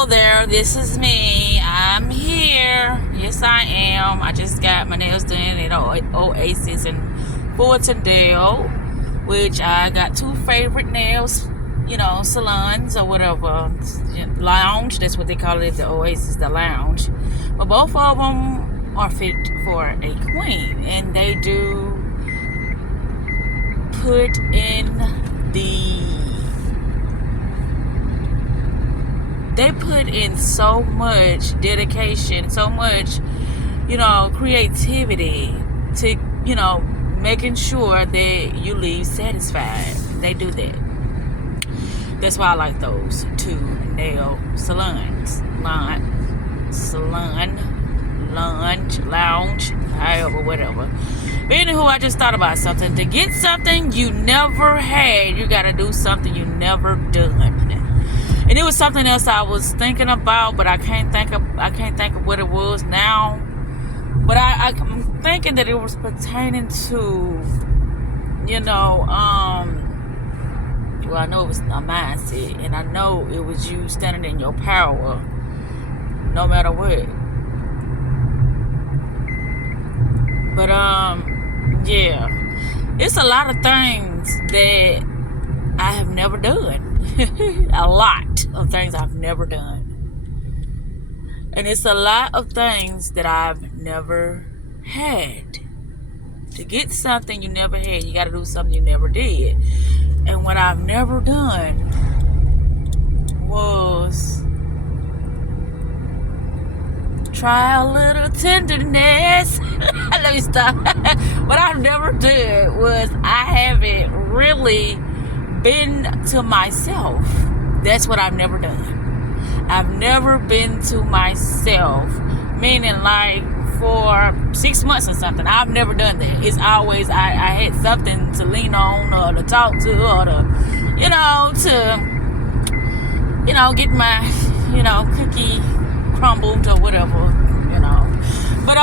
Hello there, this is me. I'm here. Yes, I am. I just got my nails done at Oasis in Fulton Dale, which I got two favorite nails, salons or whatever. Lounge, that's what they call it, the Oasis, the lounge. But both of them are fit for a queen, and they do put in they put in so much dedication, so much, creativity to, making sure that you leave satisfied. They do that. That's why I like those two nail salons. Lounge, however, whatever. But anywho, I just thought about something. To get something you never had, you gotta do something you never done. And it was something else I was thinking about, but I can't think of what it was now. But I'm thinking that it was pertaining to, well, I know it was a mindset, and I know it was you standing in your power, no matter what. But yeah, it's a lot of things that I have never done. A lot of things I've never done. And it's a lot of things that I've never had. To get something you never had, you got to do something you never did. And what I've never done was try a little tenderness. Let me stop. What I've never done was I haven't really been to myself. That's what I've never done. I've never been to myself, meaning like for 6 months or something. I've never done that. It's always I had something to lean on or to talk to or to get my cookie crumbled or whatever, But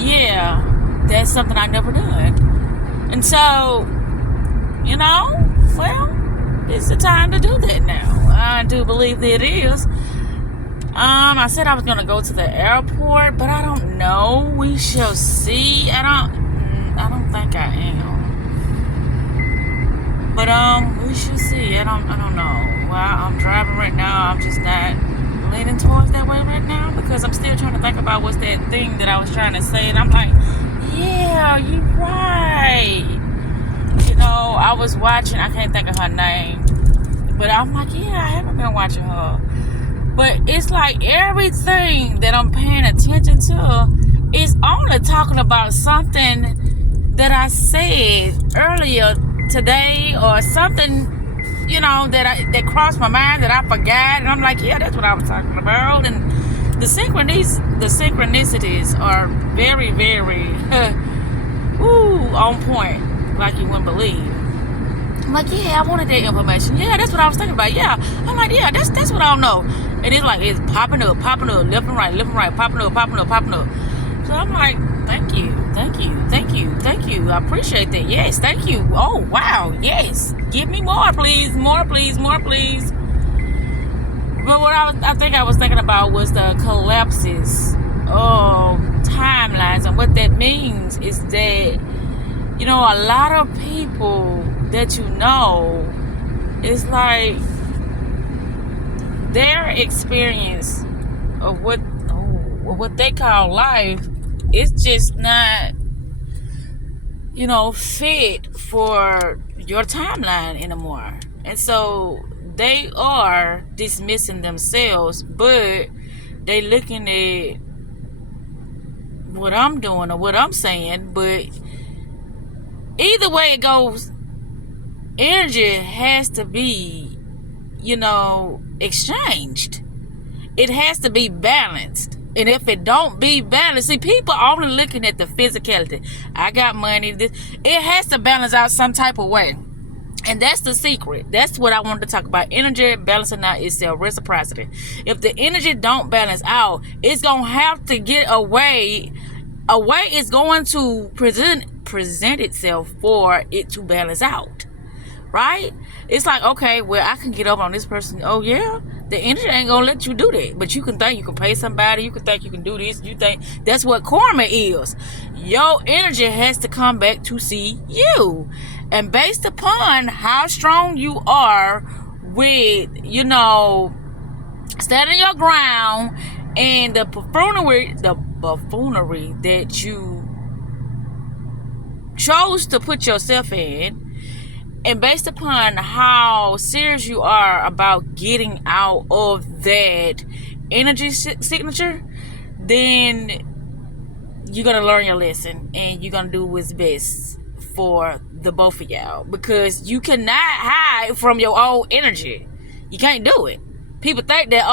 yeah, that's something I've never done. And so, well, it's the time to do that now. I do believe that it is. I said I was going to go to the airport, but I don't know. We shall see. I don't think I am. But we shall see. I don't know. Well, I'm driving right now. I'm just not leaning towards that way right now because I'm still trying to think about what's that thing that I was trying to say, and I'm like, yeah, you're right. I was watching, I can't think of her name, but I'm like, yeah, I haven't been watching her. But it's like everything that I'm paying attention to is only talking about something that I said earlier today or something, that crossed my mind that I forgot. And I'm like, yeah, that's what I was talking about. And the synchronicities are very, very on point, like you wouldn't believe. I'm like, yeah, I wanted that information. Yeah, that's what I was thinking about. Yeah. I'm like, yeah, that's what I don't know. And it's like, it's popping up, left and right, popping up. So I'm like, thank you. I appreciate that. Yes, thank you. Oh, wow. Yes. Give me more, please. More, please. But what I think I was thinking about was the collapses of timelines. And what that means is that, a lot of people that it's like their experience of what they call life is just not fit for your timeline anymore. And so they are dismissing themselves, but they looking at what I'm doing or what I'm saying. But either way it goes, energy has to be, exchanged. It has to be balanced. And if it don't be balanced, see, people are only looking at the physicality. I got money. It has to balance out some type of way. And that's the secret. That's what I wanted to talk about. Energy balancing out itself, reciprocity. If the energy don't balance out, it's going to have to get away. A way is going to present itself for it to balance out. right? It's like, okay, well, I can get up on this person. Oh yeah, the energy ain't gonna let you do that. But you can think you can pay somebody. You can think you can do this. You think that's what karma is. Your energy has to come back to see you, and based upon how strong you are with, standing your ground and the buffoonery that you chose to put yourself in, and based upon how serious you are about getting out of that energy signature, then you're going to learn your lesson and you're going to do what's best for the both of y'all, because you cannot hide from your own energy. You can't do it. People think that,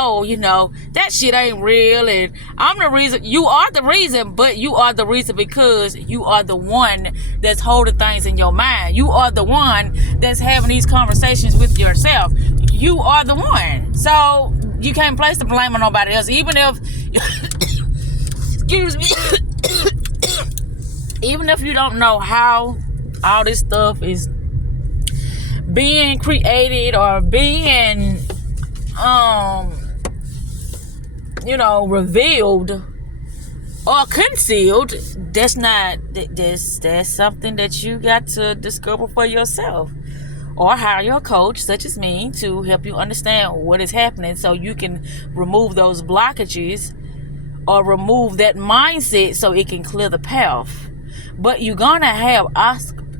that shit ain't real, and I'm the reason. You are the reason, but you are the reason because you are the one that's holding things in your mind. You are the one that's having these conversations with yourself. You are the one. So you can't place the blame on nobody else, even if, excuse me, even if you don't know how all this stuff is being created or being revealed or concealed. That's something that you got to discover for yourself, or hire a coach such as me to help you understand what is happening, so you can remove those blockages or remove that mindset so it can clear the path. But you're gonna have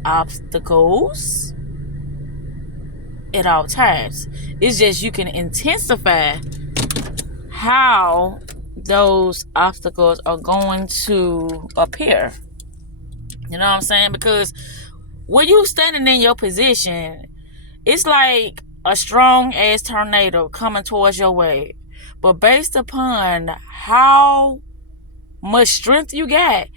obstacles at all times. It's just you can intensify how those obstacles are going to appear. You know what I'm saying? Because when you standing in your position, it's like a strong ass tornado coming towards your way. But based upon how much strength you got,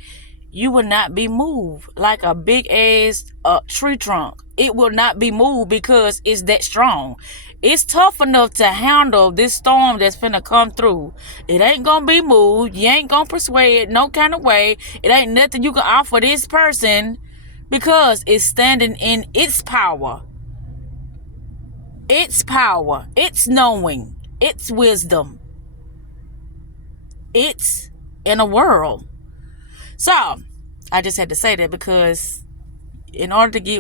you will not be moved like a big ass tree trunk. It will not be moved because it's that strong. It's tough enough to handle this storm that's finna come through. It ain't gonna be moved. You ain't gonna persuade no kind of way. It ain't nothing you can offer this person because it's standing in its power. Its power. Its knowing. Its wisdom. It's in a world. So, I just had to say that because in order to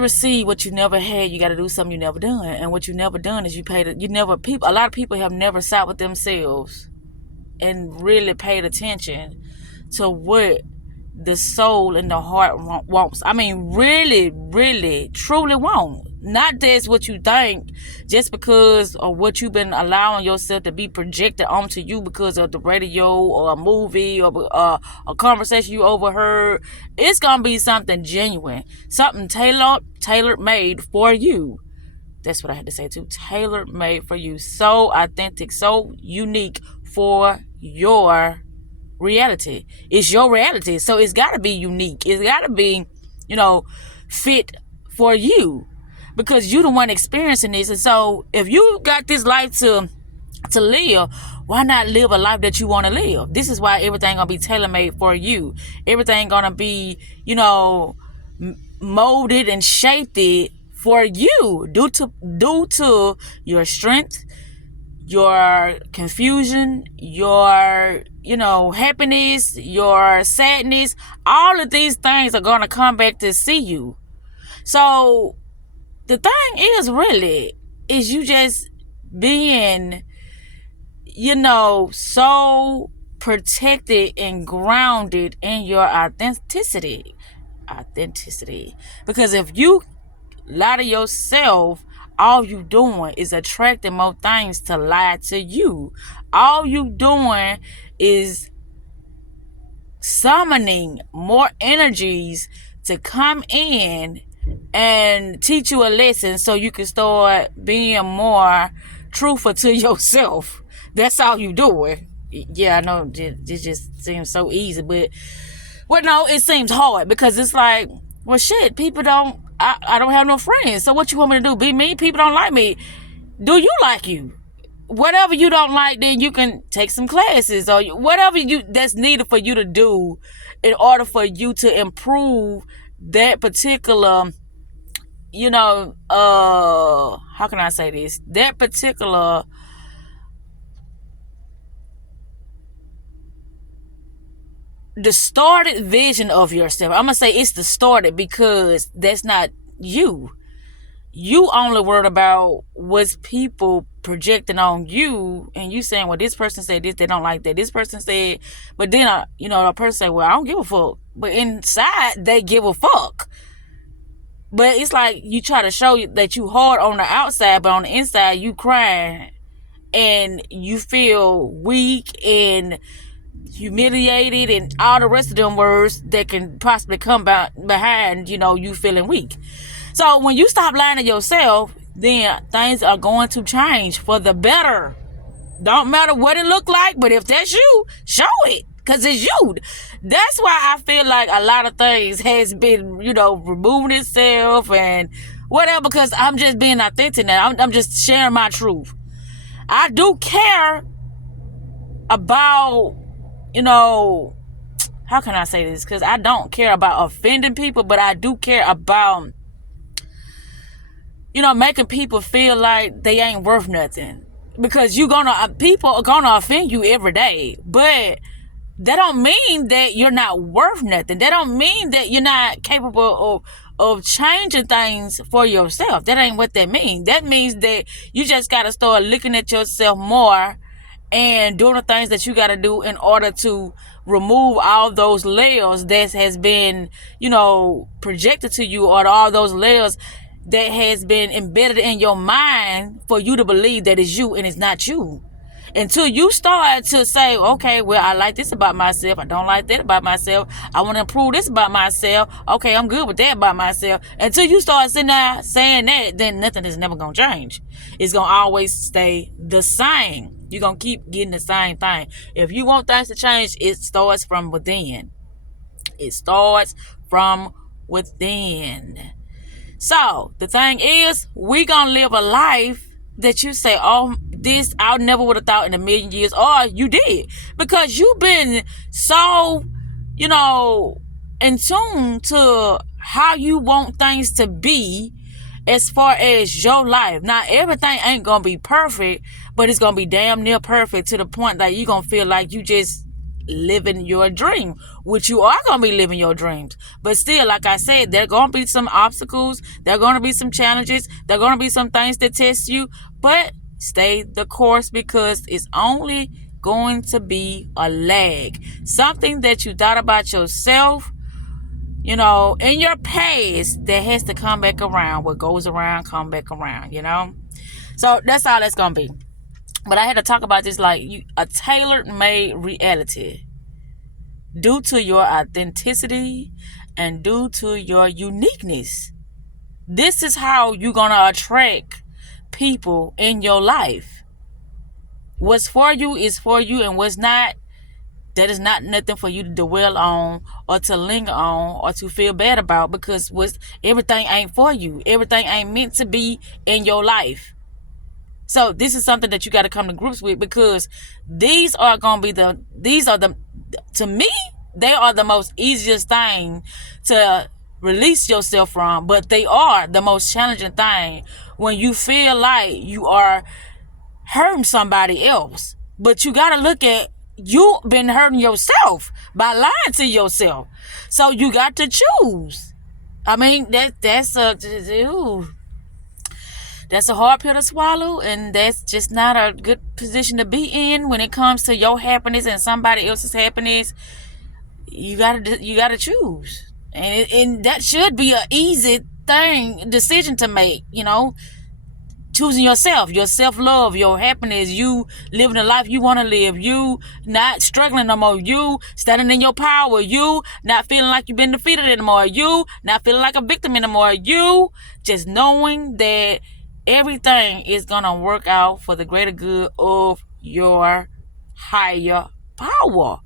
receive what you never had, you got to do something you never done. And what you never done is a lot of people have never sat with themselves and really paid attention to what the soul and the heart wants. I mean, really, really, truly want. Not that's what you think just because of what you've been allowing yourself to be projected onto you because of the radio or a movie or a conversation you overheard. It's going to be something genuine, something tailor-made for you. That's what I had to say too. Tailor-made for you. So authentic, so unique for your reality. It's your reality. So it's got to be unique. It's got to be, fit for you. Because you the one experiencing this. And so if you got this life to live, why not live a life that you want to live? This is why everything gonna be tailor-made for you. Everything gonna be, molded and shaped for you due to your strength, your confusion, your happiness, your sadness. All of these things are gonna come back to see you. So the thing is you just being, so protected and grounded in your authenticity. Because if you lie to yourself, all you doing is attracting more things to lie to you. All you doing is summoning more energies to come in and teach you a lesson so you can start being more truthful to yourself. That's all you doing. Yeah, I know this just seems so easy, but no, it seems hard because it's like, well, shit, people I don't have no friends. So what you want me to do? Be me? People don't like me. Do you like you? Whatever you don't like, then you can take some classes or whatever that's needed for you to do in order for you to improve that particular, how can I say this? That particular distorted vision of yourself. I'm gonna say it's distorted because that's not you. You only worried about what's people projecting on you, and you saying, well, this person said this, they don't like that. This person said, but then a person say, well, I don't give a fuck, but inside they give a fuck. But it's like you try to show that you hard on the outside, but on the inside you crying and you feel weak and humiliated and all the rest of them words that can possibly come behind, you feeling weak. So when you stop lying to yourself, then things are going to change for the better. Don't matter what it look like, but if that's you, show it, because it's you. That's why I feel like a lot of things has been, removing itself and whatever, because I'm just being authentic now. I'm just sharing my truth. I do care about, how can I say this? Because I don't care about offending people, but I do care about, making people feel like they ain't worth nothing. Because people are gonna offend you every day, but that don't mean that you're not worth nothing. That don't mean that you're not capable of changing things for yourself. That ain't what that means. That means that you just gotta start looking at yourself more and doing the things that you gotta do in order to remove all those layers that has been, projected to you, or all those layers that has been embedded in your mind for you to believe that it's you and it's not you. Until you start to say, okay, well, I like this about myself, I don't like that about myself, I want to improve this about myself, okay, I'm good with that about myself. Until you start sitting there saying that, then nothing is never going to change. It's going to always stay the same. You're going to keep getting the same thing. If you want things to change, it starts from within. It starts from within. So the thing is, we gonna live a life that you say, oh, this I never would have thought in a million years, or you did, because you've been so, in tune to how you want things to be as far as your life. Now, everything ain't gonna be perfect, but it's gonna be damn near perfect to the point that you're gonna feel like you just living your dream, which you are going to be living your dreams. But still, like I said, there are going to be some obstacles, there are going to be some challenges, there are going to be some things that test you, but stay the course, because it's only going to be a lag. Something that you thought about yourself, in your past, that has to come back around. What goes around, come back around, So that's all that's going to be. But I had to talk about this like a tailor-made reality. Due to your authenticity and due to your uniqueness. This is how you're going to attract people in your life. What's for you is for you, and what's not, that is not nothing for you to dwell on or to linger on or to feel bad about, because everything ain't for you. Everything ain't meant to be in your life. So this is something that you got to come to grips with, because these are to me, they are the most easiest thing to release yourself from, but they are the most challenging thing when you feel like you are hurting somebody else. But you got to look at, you've been hurting yourself by lying to yourself. So you got to choose. I mean, that's a hard pill to swallow, and that's just not a good position to be in when it comes to your happiness and somebody else's happiness. You gotta choose, and that should be an easy decision to make. Choosing yourself, your self-love, your happiness, you living the life you want to live, you not struggling no more, you standing in your power, you not feeling like you've been defeated anymore, you not feeling like a victim anymore, you just knowing that everything is gonna work out for the greater good of your higher power,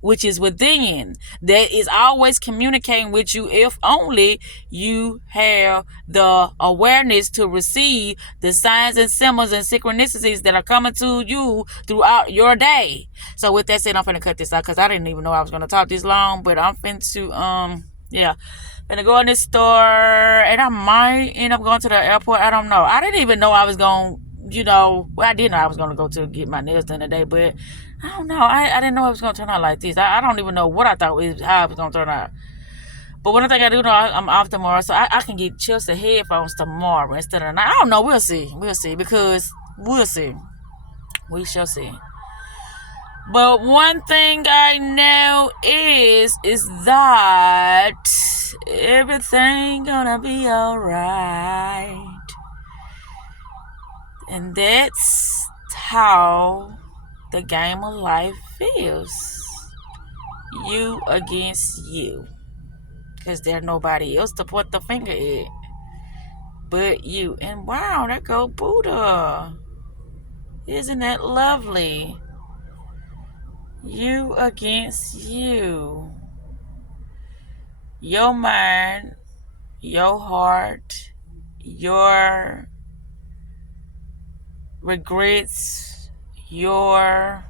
which is within, that is always communicating with you if only you have the awareness to receive the signs and symbols and synchronicities that are coming to you throughout your day. So with that said, I'm finna cut this out because I didn't even know I was gonna talk this long, but I'm finna gonna go in this store and I might end up going to the airport. I don't know. I didn't even know I was gonna, I did know I was gonna go to get my nails done today, but I don't know. I didn't know it was gonna turn out like this. I don't even know what I thought was how it was gonna turn out. But one thing I do know, I'm off tomorrow, so I can get Chelsea headphones tomorrow instead of tonight. I don't know. We'll see because we'll see. We shall see. But one thing I know is that everything gonna be alright. And that's how the game of life feels. You against you. Because there's nobody else to put the finger at but you. And wow, there go Buddha. Isn't that lovely? You against you. Your mind, your heart, your regrets, your,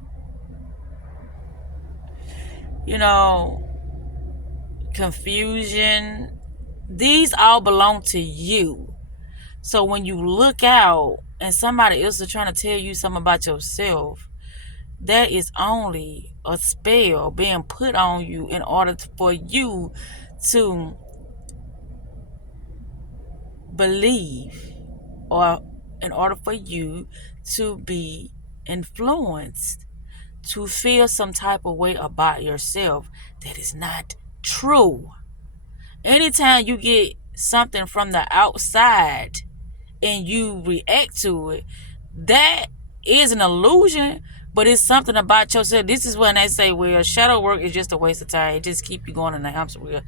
confusion. These all belong to you. So when you look out and somebody else is trying to tell you something about yourself, that is only a spell being put on you in order for you to believe, or in order for you to be influenced to feel some type of way about yourself that is not true. Anytime you get something from the outside and you react to it, that is an illusion, but it's something about yourself. This is when they say, well, shadow work is just a waste of time. It just keep you going in the hamster wheel.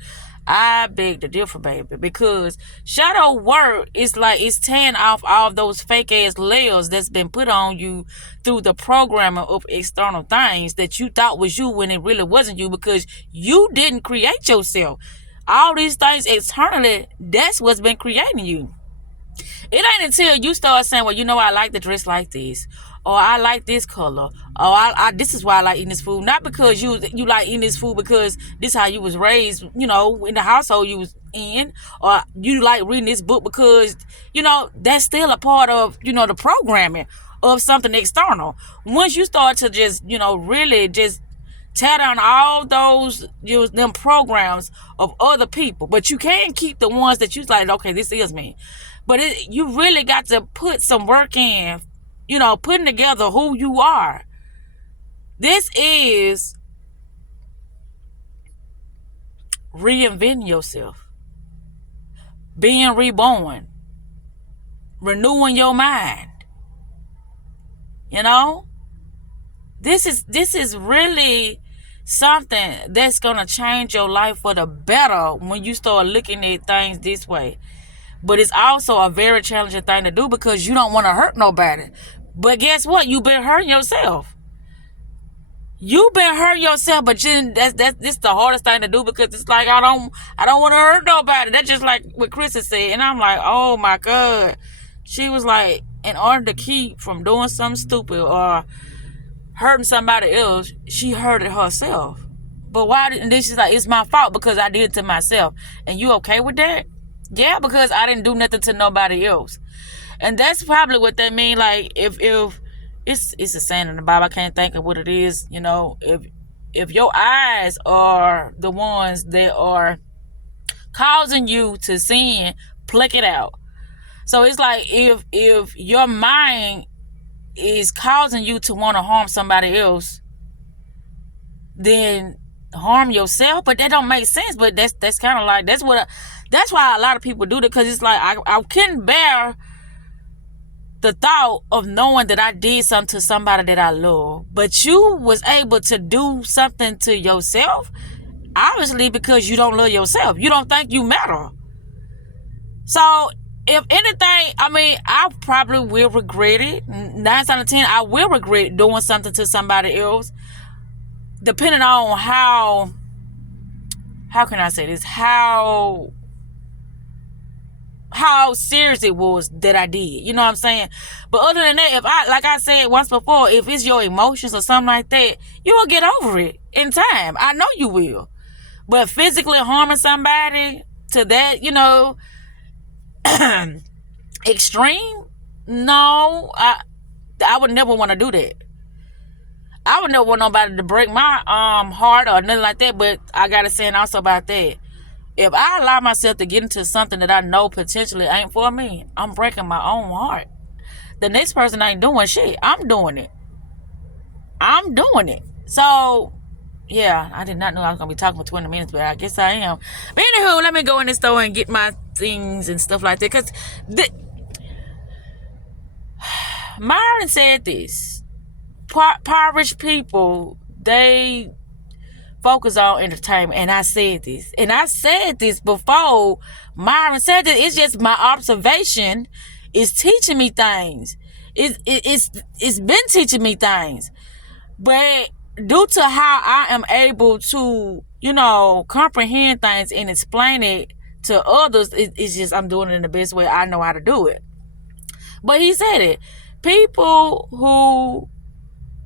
I beg to differ, baby, because shadow work is like it's tearing off all of those fake ass layers that's been put on you through the programming of external things that you thought was you when it really wasn't you, because you didn't create yourself. All these things externally, that's what's been creating you. It ain't until you start saying, well, I like to dress like this, or I like this color, or I this is why I like eating this food. Not because you like eating this food because this is how you was raised, in the household you was in, or you like reading this book because, that's still a part of, the programming of something external. Once you start to just, really just tear down all those them programs of other people, but you can keep the ones that you like, okay, this is me. But you really got to put some work in, putting together who you are. This is reinventing yourself, being reborn, renewing your mind. This is really something that's gonna change your life for the better when you start looking at things this way. But it's also a very challenging thing to do because you don't want to hurt nobody. But guess what? You've been hurting yourself. You've been hurting yourself, but this the hardest thing to do because it's like I don't want to hurt nobody. That's just like what Chris has said, and I'm like, oh my God. She was like, in order to keep from doing something stupid or hurting somebody else, she hurted herself. But why? And this is like, it's my fault because I did it to myself. And you okay with that? Yeah, because I didn't do nothing to nobody else. And that's probably what they mean. Like, if it's a saying in the Bible, I can't think of what it is. If your eyes are the ones that are causing you to sin, pluck it out. So it's like if your mind is causing you to want to harm somebody else, then harm yourself. But that don't make sense. But that's kind of like that's why a lot of people do that, because it's like I couldn't bear the thought of knowing that I did something to somebody that I love. But you was able to do something to yourself, obviously, because you don't love yourself. You don't think you matter. So if anything, I probably will regret it. 9 out of 10, I will regret doing something to somebody else. depending on how can I say this, how serious it was that I did. You know what I'm saying? But other than that, if I, like I said once before, if it's your emotions or something like that, you will get over it in time. I know you will. But physically harming somebody to that, extreme, no, I would never want to do that. I would never want nobody to break my heart or nothing like that. But I gotta say also about that, if I allow myself to get into something that I know potentially ain't for me, I'm breaking my own heart. The next person ain't doing shit. I'm doing it. So, yeah, I did not know I was going to be talking for 20 minutes, but I guess I am. But anywho, let me go in the store and get my things and stuff like that. Because Myron said this. Poor-rich people, they focus on entertainment. And I said this. And I said this before Myron said that. It's just my observation is teaching me things. It's been teaching me things. But due to how I am able to, comprehend things and explain it to others, it's just I'm doing it in the best way I know how to do it. But he said it. People who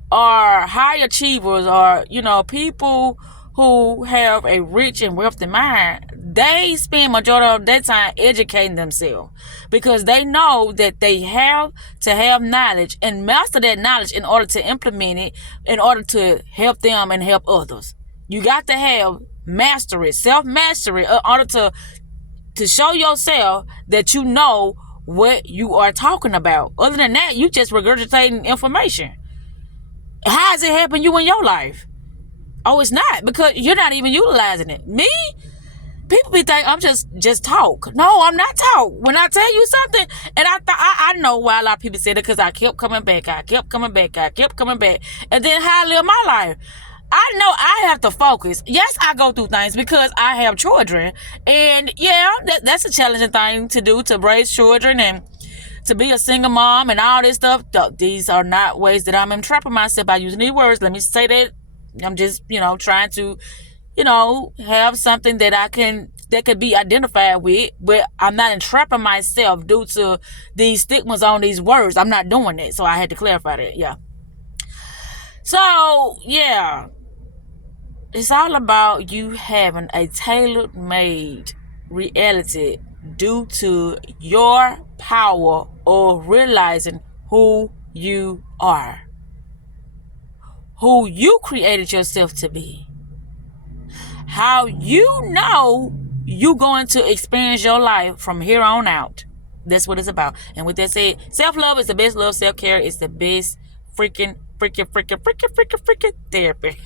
are high achievers or, people who have a rich and wealthy mind, they spend majority of their time educating themselves because they know that they have to have knowledge and master that knowledge in order to implement it, in order to help them and help others. You got to have mastery, self-mastery, in order to show yourself that you know what you are talking about. Other than that, you just regurgitating information. How has it helping you in your life? Oh, it's not, because you're not even utilizing it. Me? People be thinking I'm just talk. No, I'm not talk. When I tell you something, and I know why a lot of people said it, because I kept coming back. And then how I live my life. I know I have to focus. Yes, I go through things because I have children. And yeah, that's a challenging thing to do, to raise children and to be a single mom and all this stuff. These are not ways that I'm entrapping myself by using these words. Let me say that I'm just, trying to, have something that could be identified with, but I'm not entrapping myself due to these stigmas on these words. I'm not doing it. So I had to clarify that. Yeah. So, yeah. It's all about you having a tailor-made reality due to your power or realizing who you are, who you created yourself to be, how you know you're going to experience your life from here on out. That's what it's about. And with that said, self-love is the best love. Self-care is the best freaking therapy.